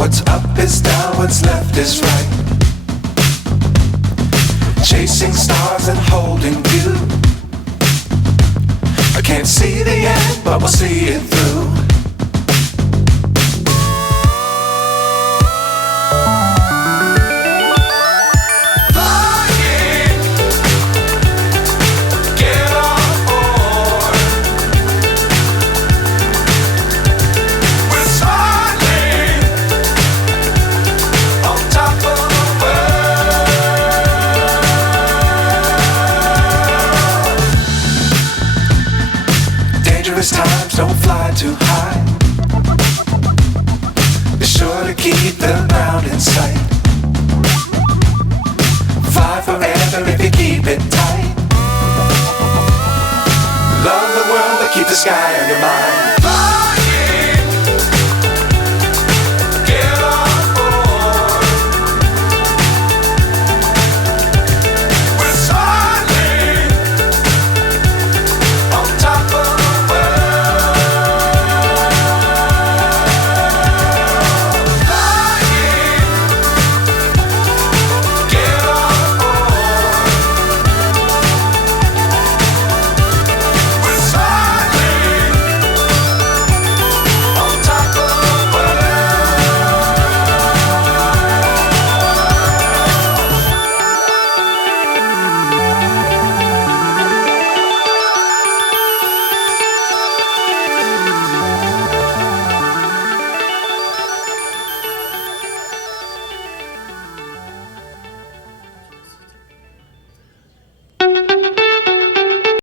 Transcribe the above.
What's up is down, what's left is right. Chasing stars and holding you. I can't see the end, but we'll see it through. Times don't fly too high. Be sure to keep the ground in sight. Fly forever if you keep it tight. Love the world but keep the sky on your mind.